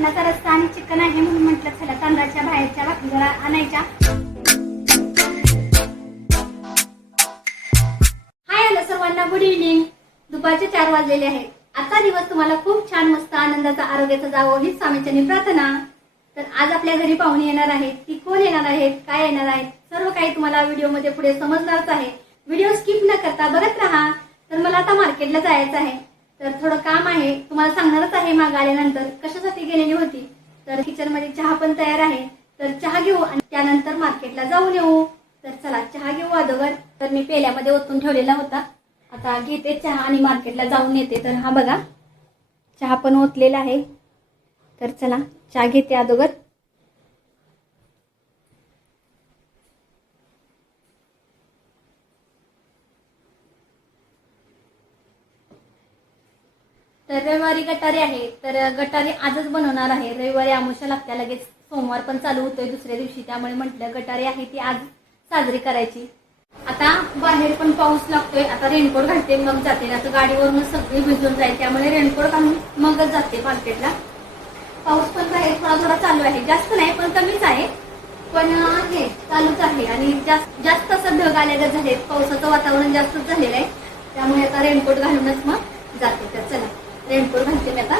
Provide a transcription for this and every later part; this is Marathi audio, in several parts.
मटणाचा रस्ता आणि चिकन आहे म्हणून म्हटलं चला तांदळाच्या बाहेरच्या भाकरी जरा आणायच्या. हाय हॅलो सर्वांना गुड इव्हनिंग दुपारचे चार वाजलेले आहेत. आजचा दिवस तुम्हाला खूप छान मस्त आनंदाचा आरोग्याचा जावं हीच स्वामीचरणी प्रार्थना. तर आज आपल्या घरी पाहुणे येणार आहेत. ती कोण येणार आहेत? काय येणार आहेत? सर्व काही तुम्हाला व्हिडिओमध्ये पुढे समजणारच आहे. व्हिडिओ स्किप न करता बघत राहा. तर मला आता मार्केटला जायचं आहे. तर थोडं काम आहे. तुम्हाला सांगणारच आहे माग आल्यानंतर. कशासाठी गेलेली होती? तर किचनमध्ये चहा पण तयार आहे. तर चहा घेऊ आणि त्यानंतर मार्केटला जाऊन येऊ. तर चला चहा घेऊ अगोदर तर मी पेल्यामध्ये ओतून ठेवलेला होता. आता घेते चहा आणि मार्केटला जाऊन येते. तर हा बघा चहा पण ओतलेला आहे. तर चला चहा घेते अगोदर तर रविवारी गटारी आहे तर गटारी आजच बनवणार आहे. रविवारी आमुषा लागत्या लगेच सोमवार पण चालू होतोय दुसऱ्या दिवशी. त्यामुळे म्हटलं गटारी आहे ती आज साजरी करायची. आता बाहेर पण पाऊस लागतोय. आता रेनकोट घालते मग जाते. आता गाडीवरून सगळी भिजून जाईल. त्यामुळे रेनकोट घालून मगच जाते मार्केटला. पाऊस पण बाहेर थोडा थोडा चालू आहे. जास्त नाही पण कमीच आहे. पण आहे चालूच आहे. आणि जास्त जास्त असं ढग आलेलं झाले पावसाचं वातावरण जास्तच झालेलं आहे. त्यामुळे आता रेनकोट घालूनच मग जाते. तर चला. रेनकोट घालते मी आता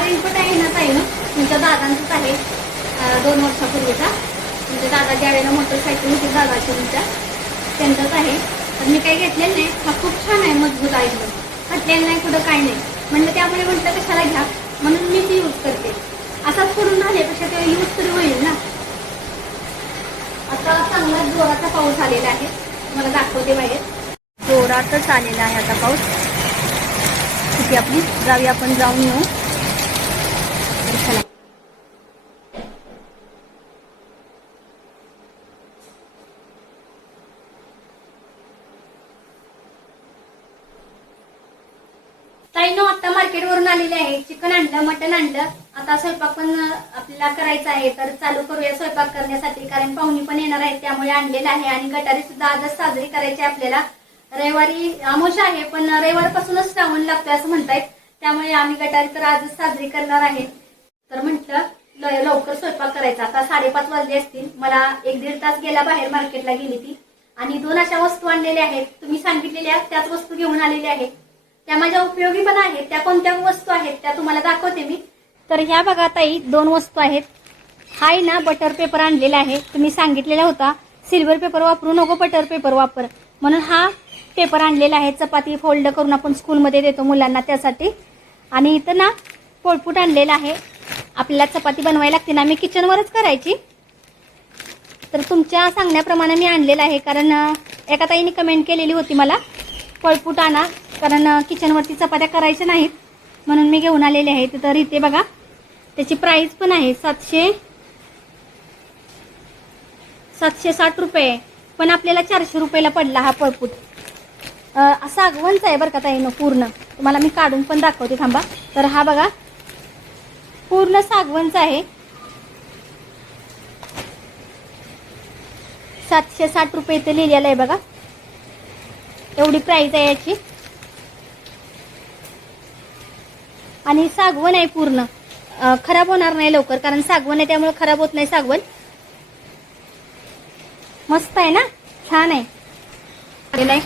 रेनकोट आहे ना ताई ना तुमच्या दादांचाच आहे. दोन वर्षापूर्वीचा. म्हणजे दादा ज्यावेळेला मोटरसायकल होती दादाची तुमच्या त्यांचाच आहे. तर मी काही घेतलेलं नाही. हा खूप छान आहे मजबूत आहे एकदम फाटलेलं नाही कुठं काही नाही. म्हणलं त्यामुळे म्हटलं कशाला घ्या. म्हणून मी ती यूज करते. असाच पडून राहिल्यापेक्षा ते यूज तरी होईल ना. आता चांगला जोराचा पाऊस आलेला आहे. मला दाखवते बाहेर. जोरातच आलेला आहे आता पाऊस. किती आपली जाऊया आपण जाऊन येऊ तर चला. ताईनो आता मार्केटवरून आलेले आहे. चिकन आणलं मटन आणलं. आता स्वयंपाक पण आपल्याला करायचा आहे. तर चालू करूया स्वयंपाक करण्यासाठी. कारण पाहुणी पण येणार आहेत त्यामुळे आणलेलं आहे. आणि गटारी सुद्धा आजच साजरी करायची आहे आपल्याला. रविवारी आमोश आहे पण रविवारपासूनच श्रावण लागतोय असं म्हणतायत. त्यामुळे आम्ही गटारी तर आजच साजरी करणार आहे. तर म्हटलं लवकर स्वयंपाक करायचा. आता साडेपाच वाजले असतील. मला एक दीड तास गेला बाहेर मार्केटला गेली ती. आणि दोन अशा वस्तू आणलेल्या आहेत. तुम्ही सांगितलेल्या त्याच वस्तू घेऊन आलेल्या आहेत. त्या माझ्या उपयोगी पण आहेत त्या कोणत्या वस्तू आहेत त्या तुम्हाला दाखवते मी. तर ह्या बघा ताई दोन वस्तू आहेत. हाय ना बटर पेपर आणलेला आहे. तुम्ही सांगितलेला होता सिल्वर पेपर वापरू नको बटर पेपर वापर. म्हणून हा पेपर आणलेला आहे चपाती फोल्ड करून आपण स्कूलमध्ये देतो मुलांना त्यासाठी. आणि इथं ना पोळपूट आणलेला आहे. आपल्याला चपाती बनवायला लागते ना मी किचनवरच करायची. तर तुमच्या सांगण्याप्रमाणे मी आणलेलं आहे कारण एका ताईने कमेंट केलेली होती मला. पळपूट आणा. कारण किचनवरती चपात्या करायच्या नाहीत. म्हणून मी घेऊन आलेले आहे तर इथे बघा त्याची प्राईस पण आहे सातशे सातशे साठ रुपये. पण आपल्याला चारशे रुपयाला पडला हा पळपूट अं, आहे बरं का ताईनं पूर्ण. तुम्हाला मी काढून पण दाखवते थांबा. तर हा बघा पूर्ण सागवणचा आहे. सातशे साठ रुपये इथे लिहिलेलं आहे बघा. एवढी प्राईज आहे याची. आणि सागवण आहे पूर्ण. खराब होणार नाही लवकर कारण सागवण आहे त्यामुळे खराब होत नाही सागवण. मस्त आहे ना? छान आहे. आहे.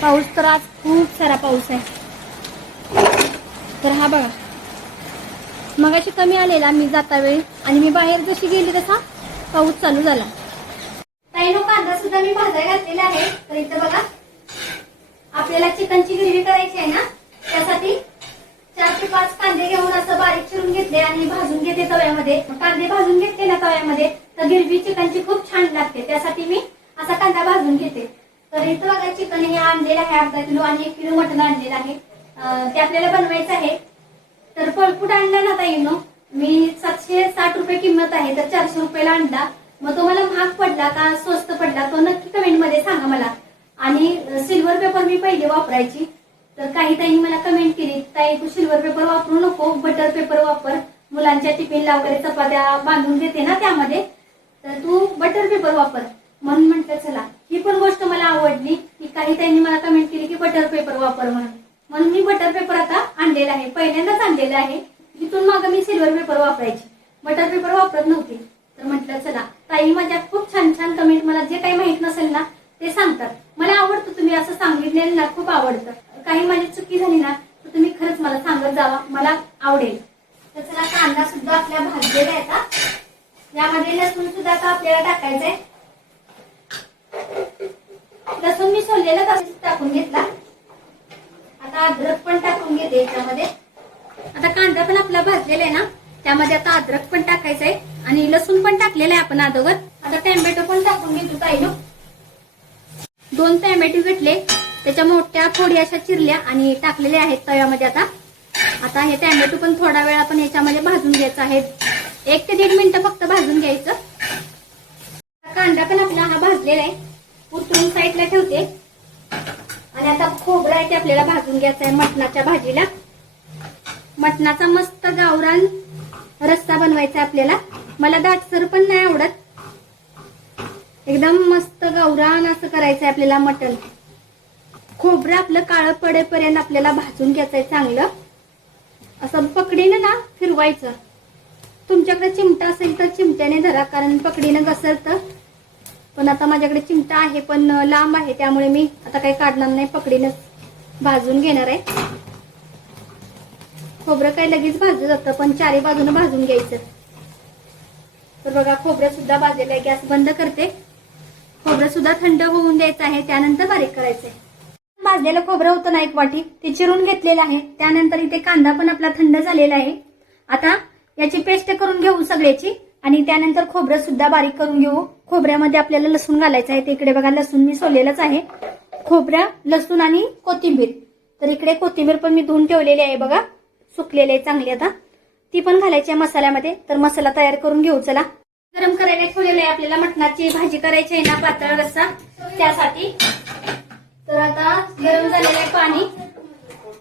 पाऊस तर आज खूप सारा पाऊस आहे. तर हा बघा. मगाशी कमी आलेला मी जाता वेळी. आणि मी बाहेर जशी गेली तसा पाऊस चालू झाला. ताईनो कांदा सुद्धा मी भाजायला घातलेला आहे. तर इथं बघा आपल्याला चिकनची ग्रेव्ही करायची आहे ना? त्यासाठी चार ते पाच कांदे घेऊन असं बारीक चिरून घेतले आणि भाजून घेते तव्यामध्ये. कांदे भाजून घेतले ना तव्यामध्ये तर गिरवी चिकनची खूप छान लागते. त्यासाठी मी असा कांदा भाजून घेते. तर इथं बघा चिकन हे आणलेलं आहे अर्धा किलो आणि एक किलो मटण आणलेलं आहे. ते आपल्याला बनवायचं आहे. तर पळपूट आणला ना ताईनो मी सातशे साठ रुपये किंमत आहे तर चारशे रुपयाला आणला. मग तो मला महाग पडला का स्वस्त पडला तो नक्की कमेंटमध्ये सांगा मला. आणि सिल्वर पेपर मी पहिले वापरायची. तर काही ताईंनी मला कमेंट केली ताई तू सिल्वर पेपर वापरू नको बटर पेपर वापर. मुलांच्या टिफिनला वगैरे चपात्या बांधून देते ना त्यामध्ये. तर तू बटर पेपर वापर. म्हणून म्हटलं चला. ही पण गोष्ट मला आवडली. की काही त्यांनी मला कमेंट केली की बटर पेपर वापर म्हणून. म्हणून मी बटर पेपर आता आणलेला आहे. पहिल्यांदाच आणलेला आहे. इथून मागं मी सिल्वर पेपर वापरायची. बटर पेपर वापरत नव्हते. तर म्हटलं चला ताई माझ्या खूप छान छान कमेंट मला जे काही माहीत नसेल ना ते सांगतात. मला आवडतं तुम्ही असं सांगितलेलं ना खूप आवडतं. काही माझी चुकी झाली ना तर तुम्ही खरंच मला सांगत जावा मला आवडेल. तर चला कांदा सुद्धा आपल्या भाजलेला आहे यामध्ये लसूण सुद्धा आता आपल्याला टाकायचंय. लसूण मी सोललेला तसंच टाकून घेतला. आता अद्रक पण टाकून घेते याच्यामध्ये. आता कांदा पण आपला भाजलेला आहे ना त्यामध्ये आता अद्रक पण टाकायचं आहे आणि लसूण पण टाकलेलं आहे आपण अगोदर आता टॅमॅटो पण टाकून घेतो ताईलो दोन टॅमॅटो घेतले. त्याच्या मोठ्या फोडी अशा चिरल्या आणि टाकलेल्या आहेत तव्यामध्ये आता. आता हे टॅमॅटो पण थोडा वेळ आपण याच्यामध्ये भाजून घ्यायचं आहे. एक ते दीड मिनिटं फक्त भाजून घ्यायचं. कांदा पण आपला हा भाजलेला आहे. उतरून साईडला ठेवते. आणि आता खोबरं आहे ते आपल्याला भाजून घ्यायचं आहे मटणाच्या भाजीला. मटणाचा मस्त गावरान रस्सा बनवायचा आहे आपल्याला. मला दाटसर पण नाही आवडत. एकदम मस्त गौरान असं करायचं आपल्याला मटण. खोबरं आपलं काळं पडेपर्यंत आपल्याला भाजून घ्यायचंय चांगलं. असं पकडीनं ना फिरवायचं. तुमच्याकडे चिमटा असेल तर चिमट्याने धरा कारण पकडीनं घसरतं. पण आता माझ्याकडे चिमटा आहे पण लांब आहे त्यामुळे मी आता काही काढणार नाही पकडीनच भाजून घेणार आहे. खोबरं काही लगेच भाजलं जातं पण चारी बाजूने भाजून घ्यायचं. तर बघा खोबरं सुद्धा भाजलेलं आहे. गॅस बंद करते. खोबरं सुद्धा थंड होऊन द्यायचं आहे. त्यानंतर बारीक करायचंय. भाजलेलं खोबरं होतं ना एक वाटी ते चिरून घेतलेलं आहे. त्यानंतर इथे कांदा पण आपला थंड झालेला आहे. आता याची पेस्ट करून घेऊ सगळ्याची आणि त्यानंतर खोबरं सुद्धा बारीक करून घेऊ. खोबऱ्यामध्ये आपल्याला लसूण घालायचं आहे. ते इकडे बघा लसूण मी सोलेलंच आहे. खोबऱ्या लसूण आणि कोथिंबीर. तर इकडे कोथिंबीर पण मी धुवून ठेवलेली आहे बघा. सुकलेले आहे चांगली आता. ती पण घालायची आहे मसाल्यामध्ये. तर मसाला तयार करून घेऊ चला. गरम करायला ठेवलेलं आहे आपल्याला मटणाची भाजी करायची आहे ना पातळ रस्सा. त्यासाठी. तर आता गरम झालेलं आहे पाणी.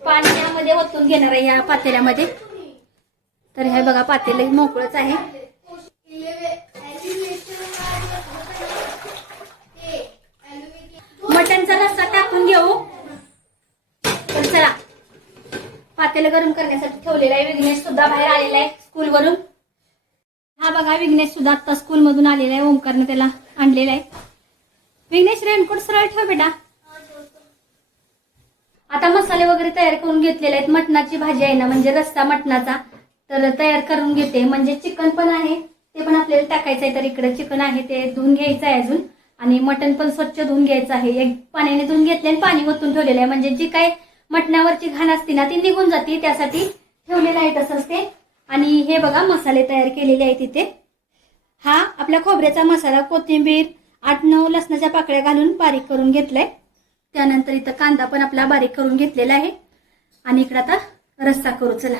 पाणी यामध्ये ओतून घेणार आहे या पातेल्यामध्ये. तर हे बघा पातेलं मोकळंच आहे. मटणचा रस्सा टाकून घेऊ. तर चला. पातेलं गरम करण्यासाठी ठेवलेला आहे. विघ्नेश सुद्धा बाहेर आलेला आहे स्कूलवरून. हा बघा विघ्नेश सुद्धा आता स्कूल मधून आलेला आहे. ओंकारनं त्याला आणलेला आहे. विघ्नेश रेनकोट सरळ ठेव बेटा. आता मसाले वगैरे तयार करून घेतलेले आहेत. मटणाची भाजी आहे ना म्हणजे रस्ता मटणाचा तर तयार करून घेते. म्हणजे चिकन पण आहे ते पण आपल्याला टाकायचं आहे. तर इकडे चिकन आहे ते धुवून घ्यायचं आहे अजून. आणि मटण पण स्वच्छ धुवून घ्यायचं आहे. एक पाण्याने धुवून घेतले आणि पाणी ओतून ठेवलेलं आहे. म्हणजे जी काय मटणावरची घाण असते ना ती निघून जाते त्यासाठी ठेवलेलं आहे तसंच ते. आणि हे बघा मसाले तयार केलेले आहेत इथे हा आपल्या खोबऱ्याचा मसाला कोथिंबीर आठ नऊ लसणाच्या पाकळ्या घालून बारीक करून घेतलाय. त्यानंतर इथं कांदा पण आपला बारीक करून घेतलेला आहे. आणि इकडे आता रस्सा करू चला.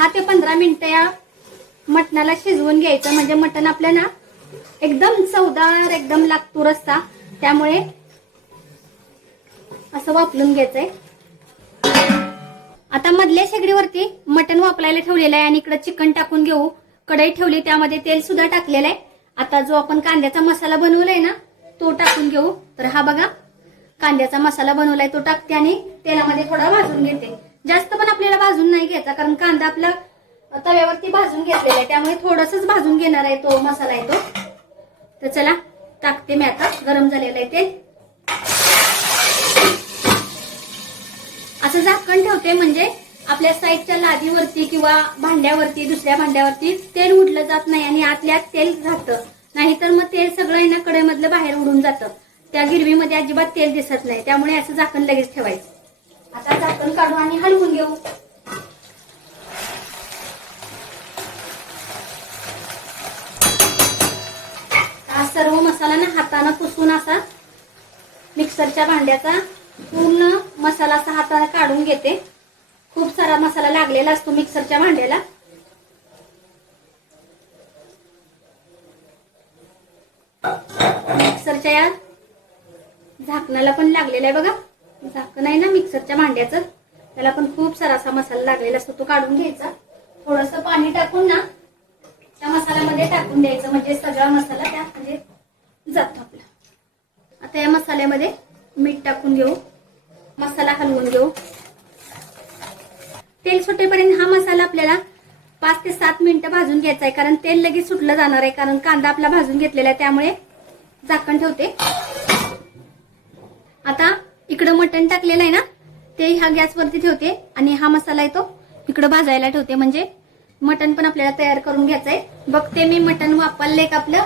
दहा ते पंधरा मिनिटं या मटणाला शिजवून घ्यायचं. म्हणजे मटण आपल्या ना एकदम चवदार एकदम लागतो रस्ता त्यामुळे असं वापरून घ्यायचंय. आता मधल्या शेगडीवरती मटण वापरायला ठेवलेलं आहे आणि इकडे चिकन टाकून घेऊ. कढई ठेवली त्यामध्ये तेल सुद्धा टाकलेलं आहे. आता जो आपण कांद्याचा मसाला बनवलाय ना तो टाकून घेऊ. तर हा बघा कांद्याचा मसाला बनवलाय तो टाकते आणि तेलामध्ये थोडा भाजून घेते. जास्त पण आपल्याला भाजून नाही घ्यायचा कारण कांदा आपला तव्यावरती भाजून घेतलेला आहे त्यामुळे थोडंसच भाजून घेणार आहे तो मसाला आहे तो. तर चला टाकते मी आता गरम झालेलं आहे तेल असं झाकण ठेवते म्हणजे आपल्या साईडच्या लादीवरती किंवा भांड्यावरती दुसऱ्या भांड्यावरती तेल उडलं जात नाही आणि आतल्या तेल जातं. नाहीतर मग तेल सगळं आहे ना कडेमधलं बाहेर उडून जातं. त्या गिरवीमध्ये अजिबात तेल दिसत नाही त्यामुळे असं झाकण लगेच ठेवायचं. आता झाकण काढू आणि हलवून घेऊ. हा सर्व मसाला ना हातानं पुसून असा मिक्सरच्या भांड्याचा पूर्ण मसाला असा हाताने काढून घेते. खूप सारा मसाला लागलेला असतो मिक्सरच्या भांड्याला. मिक्सरच्या या झाकणाला पण लागलेला आहे बघा. झाकण आहे ना मिक्सरच्या भांड्याचं. त्याला पण खूप सारा असा मसाला लागलेला असतो तो काढून घ्यायचा. थोडस पाणी टाकून ना त्या मसाल्यामध्ये टाकून द्यायचं. म्हणजे सगळा मसाला त्यामध्ये म्हणजे जातो आपला. आता या मसाल्यामध्ये मीठ टाकून घेऊ. मसाला हलवून घेऊ. तेल सुटेपर्यंत हा मसाला आपल्याला पाच ते सात मिनिटं भाजून घ्यायचा आहे. कारण तेल लगेच सुटलं जाणार आहे. कारण कांदा आपला भाजून घेतलेला आहे. त्यामुळे झाकण ठेवते. आता इकडं मटण टाकलेलं आहे ना ते ह्या गॅसवरती ठेवते आणि हा मसाला आहे तो इकडं भाजायला ठेवते म्हणजे मटण पण आपल्याला तयार करून घ्यायचंय. बघते मी मटण वापरलंय का आपलं.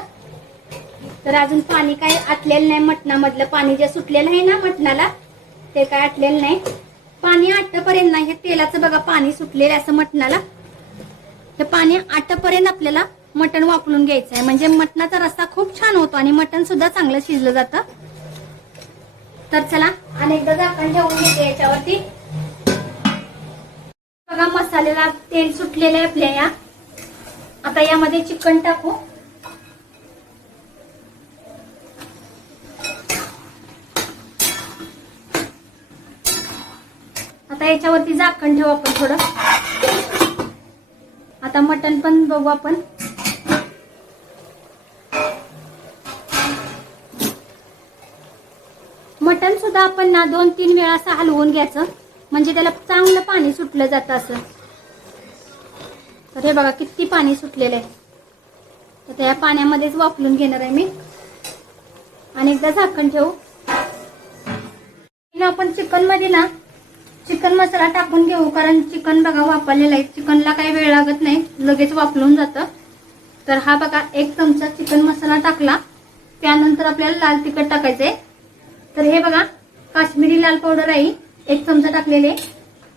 तर अजून पाणी काय आटलेलं नाही मटणामधलं. पाणी जे सुटलेलं आहे ना मटणाला ते काय आटलेलं नाही. पाणी आटपर्यंत नाही हे तेलाचं बघा पाणी सुटलेलं आहे असं मटणाला. हे पाणी आटपर्यंत आपल्याला मटण वापरून घ्यायचं आहे म्हणजे मटणाचा रस्ता खूप छान होतो आणि मटण सुद्धा चांगलं शिजलं जातं. तर चला. अनेकदा झाकण ठेवून घेते याच्यावरती. बघा मसाल्याला तेल सुटलेलं आहे आपल्या या. आता यामध्ये चिकन टाकू. आता याच्यावरती झाकण ठेवू आपण थोडं. आता मटण पण बघू आपण. मटण सुद्धा आपण ना दोन तीन वेळा असं हलवून घ्यायचं. म्हणजे त्याला चांगलं पाणी सुटलं जातं असं. तर हे बघा किती पाणी सुटलेलं आहे. तर त्या पाण्यामध्येच वापरून घेणार आहे मी. आणि एकदा झाकण ठेवू. आपण चिकनमध्ये ना चिकन मसाला टाकून घेऊ. कारण चिकन बघा वापरलेलं आहे. चिकनला काही वेळ लागत नाही. लगेच वापरून जातं. तर हा बघा एक चमचा चिकन मसाला टाकला. त्यानंतर आपल्याला लाल तिखट टाकायचं आहे तर हे बघा काश्मीरी लाल पावडर आहे. एक चमचा टाकलेले.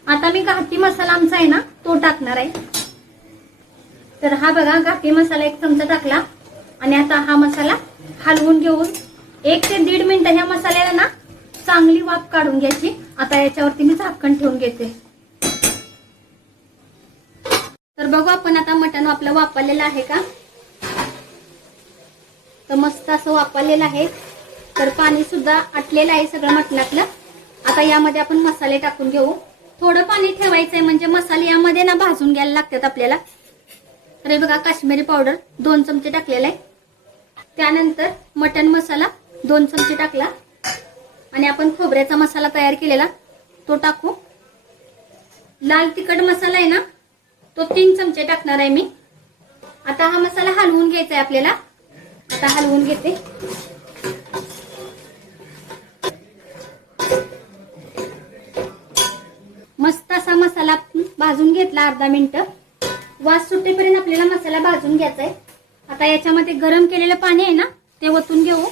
आता मी घाटी मसाला आमचा आहे ना तो टाकणार आहे. तर हा बघा घाटी मसाला एक चमचा टाकला. आणि आता हा मसाला हलवून घेऊन एक ते दीड मिनिटं ह्या मसाल्याला ना चांगली वाफ काढून घ्यायची. आता याच्यावरती मी झाकण ठेवून घेते. तर बघू आपण आता मटण आपलं वापरलेलं आहे का? तर मस्त असं वापरलेलं आहे. तर पाणी सुद्धा आटलेलं आहे सगळं मटणातलं. आता यामध्ये आपण मसाले टाकून घेऊ. थोडं पाणी ठेवायचंय म्हणजे मसाले यामध्ये ना भाजून घ्यायला लागतात आपल्याला. तर हे बघा काश्मीरी पावडर दोन चमचे टाकलेला आहे. त्यानंतर मटन मसाला दोन चमचे टाकला. आणि आपण खोबऱ्याचा मसाला तयार केलेला तो टाकू. लाल तिखट मसाला आहे ना तो तीन चमचे टाकणार आहे मी. आता हा मसाला हलवून घ्यायचा आहे आपल्याला. आता हलवून घेते. भाजून घेतला अर्धा मिनिट. वास सुटेपर्यंत आपल्याला मसाला भाजून घ्यायचा आहे आता याच्यामध्ये गरम केलेलं पाणी आहे ना ते ओतून घेऊ.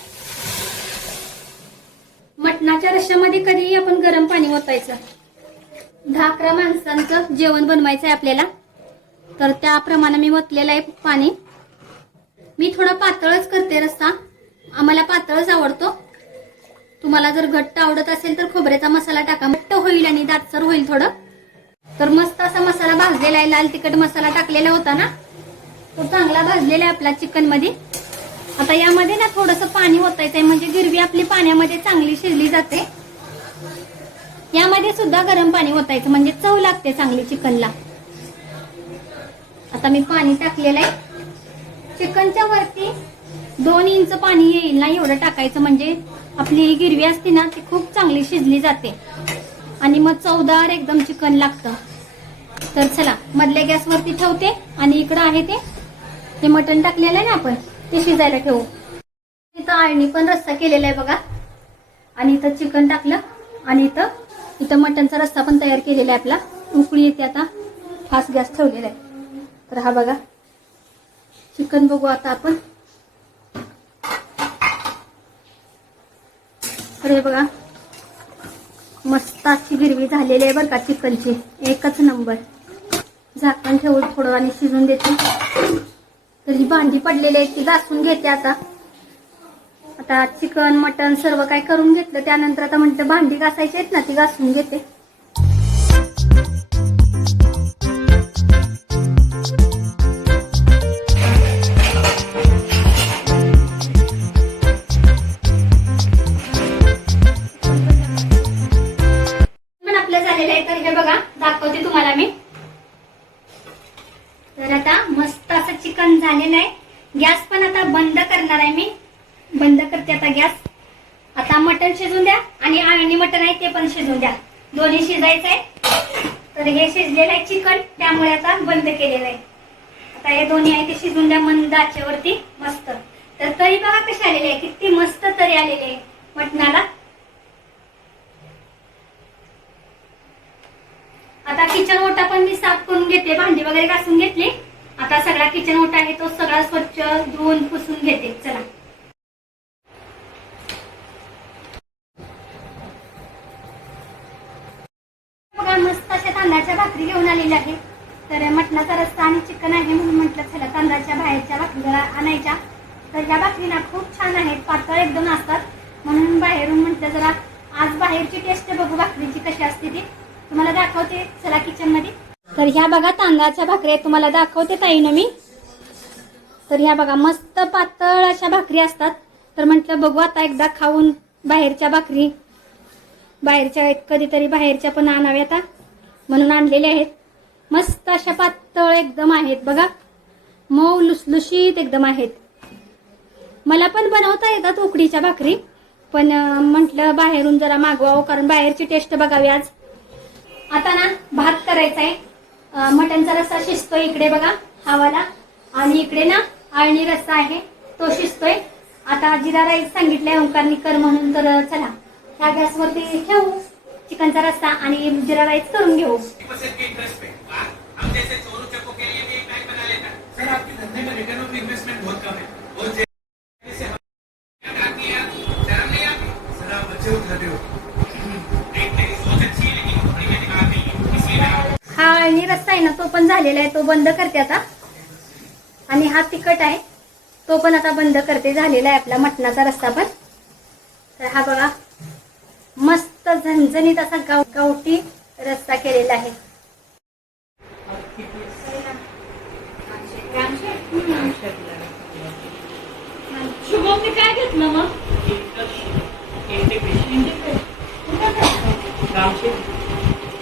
मटणाच्या रश्श्यामध्ये कधीही आपण गरम पाणी ओतायचं. दहा अकरा माणसांचं जेवण बनवायचं आहे आपल्याला. तर त्याप्रमाणे मी ओतलेलं आहे पाणी. मी थोडं पातळच करते रस्ता आम्हाला पातळच आवडतो. तुम्हाला जर घट्ट आवडत असेल तर खोबऱ्याचा मसाला टाका. घट्ट होईल आणि दाटसर होईल थोडं. तर मस्त असा मसाला भाजलेला आहे लाल तिखट मसाला टाकलेला होता ना? तो चांगला भाजलेला आहे आपला चिकनमध्ये. आता यामध्ये ना थोडस पाणी ओतायचंय म्हणजे गिरवी आपली पाण्यामध्ये चांगली शिजली जाते. यामध्ये सुद्धा गरम पाणी ओतायचं म्हणजे चव लागते चांगली चिकनला आता मी पाणी टाकलेलं आहे. चिकनच्या वरती दोन इंच पाणी येईल ना एवढं टाकायचं म्हणजे आपली ही गिरवी असते ना ती खूप चांगली शिजली जाते. आणि मग चवदार एकदम चिकन लागतं. तर चला मधल्या गॅसवरती ठेवते आणि इकडं आहे ते. ते मटण टाकलेलं आहे ना आपण ते शिजायला ठेवू. इथं आळणी पण रस्सा केलेला आहे बघा. आणि इथं चिकन टाकलं आणि इथं इथं मटणचा रस्सा पण तयार केलेला आहे आपला. उकळी येते आता. फास्ट गॅस ठेवलेला आहे. तर हा बघा. चिकन बघू आता आपण. अरे हे बघा. मस्त अशी गिरवी झालेली आहे बरं का चिकनची. एकच नंबर. झाकण ठेवून थोडं आणि शिजून देते. तर ही भांडी पडलेली आहे ती घासून घेते आता. आता चिकन मटन सर्व काय करून घेतलं. त्यानंतर आता म्हटलं भांडी घासायची आहेत ना ती घासून घेते. मस्त असं चिकन झालेलं आहे. गॅस पण आता बंद करणार आहे मी. बंद करते आता गॅस. आता मटण शिजून द्या आणि आणि मटण आहे ते पण शिजून द्या. दोन्ही शिजायचं आहे. तर हे शिजलेलं आहे चिकन त्यामुळे आता बंद केलेलं आहे. आता हे दोन्ही आहे ते शिजून द्या मंद आचेवरती मस्त. तर तरी बघा कशी आलेली आहे. किती मस्त तरी आलेली आहे मटणाला. आता किचन ओटा पण मी साफ करून घेते. भांडी वगैरे घासून घेतली. आता सगळा किचन ओटा आहे तो सगळा स्वच्छ धुवून पुसून घेते. चला. बघा मस्त अशा तांदळाच्या भाकरी घेऊन आलेल्या आहे तर मटणाचा रस्ता आणि चिकन आहे म्हणून म्हटलं चला तांदळाच्या बाहेरच्या भाकरी जरा आणायच्या. तर या भाकरी ना खूप छान आहेत पातळ एकदम असतात. म्हणून बाहेरून म्हटलं जरा आज बाहेरची टेस्ट बघू भाकरीची कशी असते ती. तुम्हाला दाखवते चला किचनमध्ये. तर ह्या बघा तांदळाच्या भाकरी तुम्हाला दाखवते ताईनं मी. तर ह्या बघा मस्त पातळ अशा भाकरी असतात. तर म्हटलं बघू आता एकदा खाऊन बाहेरच्या भाकरी. बाहेरच्या आहेत कधीतरी बाहेरच्या पण आणाव्या आता. म्हणून आणलेल्या आहेत. मस्त अशा पातळ एकदम आहेत. बघा मऊ लुसलुशीत एकदम आहेत. मला पण बनवता येतात उकडीच्या भाकरी. पण म्हटलं बाहेरून जरा मागवावं कारण बाहेरची टेस्ट बघावी आज. आता ना भात करायचा आहे मटणचा रस्सा शिजतोय इकडे बघा हावाला आणि इकडे ना आळणी रस्सा आहे तो शिजतोय. आता जिरा राईस सांगितलंय ओंकारनी कर म्हणून तर चला. ह्या गॅसवरती ठेवू चिकनचा रस्सा आणि जिरा राईस करून घेऊ. परसेंट हा आळणी रस्सा आहे ना तो पण झालेला आहे तो बंद करते आता. आणि हा तिखट आहे तो पण आता बंद करते झालेला आहे आपला मटणाचा रस्सा पण. तर हा बघा मस्त झणझणीत असा गाव गावठी रस्सा केलेला आहे. शुभमने काय घेतलं मग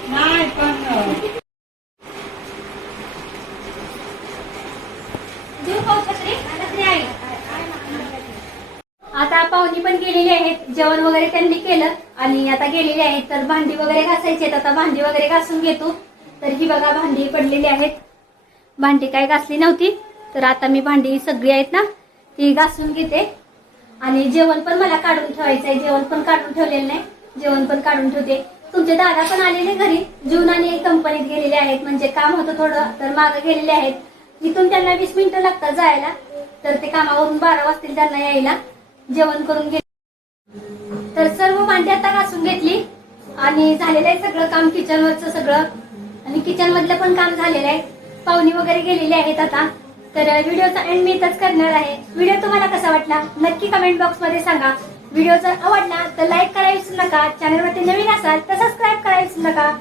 नाही पण देऊ पाहू छत्री? छत्री आहे. आता पाहुणी पण गेलेली आहेत जेवण वगैरे त्यांनी केलं. आणि आता गेलेली आहेत. तर भांडी वगैरे घासायची आहेत. आता भांडी वगैरे घासून घेतो. तर ही बघा भांडी पडलेली आहेत. भांडी काय घासली नव्हती. तर आता मी भांडी सगळी आहेत ना ती घासून घेते. आणि जेवण पण मला काढून ठेवायचं आहे. जेवण पण काढून ठेवलेलं नाही. जेवण पण काढून ठेवते. तुमचे दादा पण आलेले घरी. जून आणि कंपनीत गेलेले आहेत. म्हणजे काम होतं थोडं तर मागे गेलेले आहेत. इथून त्यांना वीस मिनिटं लागतात जायला. तर ते कामावरून बारा वाजतील त्यांना यायला. जेवण करून तर सर्व भांडी आता घासून घेतली. आणि झालेलं आहे सगळं काम किचनवरचं सगळं. आणि किचन मधलं पण काम झालेलं आहे. पाहुणी वगैरे गेलेली आहेत आता. तर व्हिडिओचा एंड मी इथंच करणार आहे. व्हिडिओ तुम्हाला कसा वाटला? नक्की कमेंट बॉक्समध्ये सांगा. व्हिडिओ जर आवडला तर लाईक करायला विसरू नका. चॅनलवरती नवीन असाल तर सबस्क्राईब करायला विसरू नका.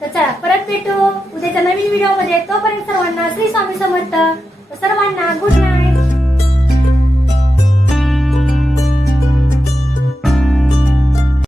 तर चला परत भेटू. उद्याच्या नवीन व्हिडिओमध्ये तोपर्यंत सर्वांना श्री स्वामी समर्थ. सर्वांना गुड नाईट